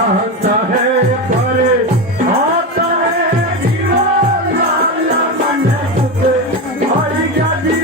आता है पर आता है जीवन लाला मन सुख हरि क्या जी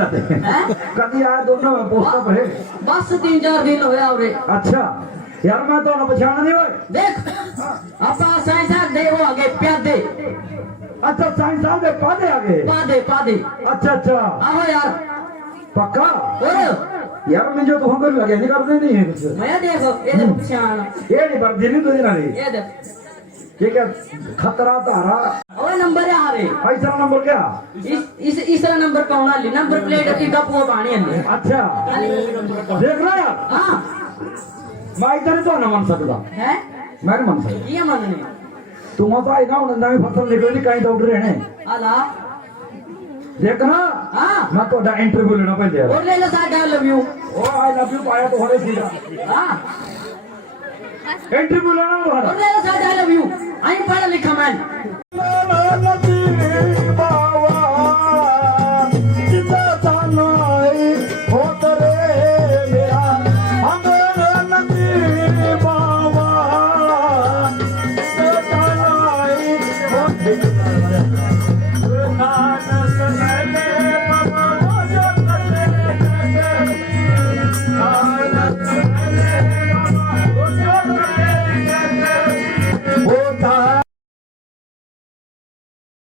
कभी आया दोनों पोस्टर पढ़े बस 3-4 दिन होया और अच्छा यार मैं तो पछाना नहीं हुए देख अपा साइंस दे वो आगे प्यादे अच्छा साइंस साहब दे पादे आगे पादे अच्छा अच्छा आओ यार पक्का और यार मैं जो तुम कर लगे नहीं करते नहीं है कुछ मैं देखो ये तो पछाना ये नहीं पर दिन तो दिन नहीं ये देख ठीक है खतरा तारा और नंबर है हारे ऐसा नंबर क्या इस नंबर कौन ली नंबर प्लेट का पूरा पानी है अच्छा देख रहा यार हां मैं इधर तो ना मान सकता है मैं नहीं मान सकता ये मानने तुम तो आएगा उन नई फसल निकलनी कहीं दौड़ रहे हैं आला देखना हां मैं तो इंटरव्यू लेना पड़े और ले लो साइड आई लव यू ओ आई लव यू पाया तो होने सीधा हां इंटरव्यू लेना और ले लो साइड आई लव यू आई पढ़ा लिखा मैं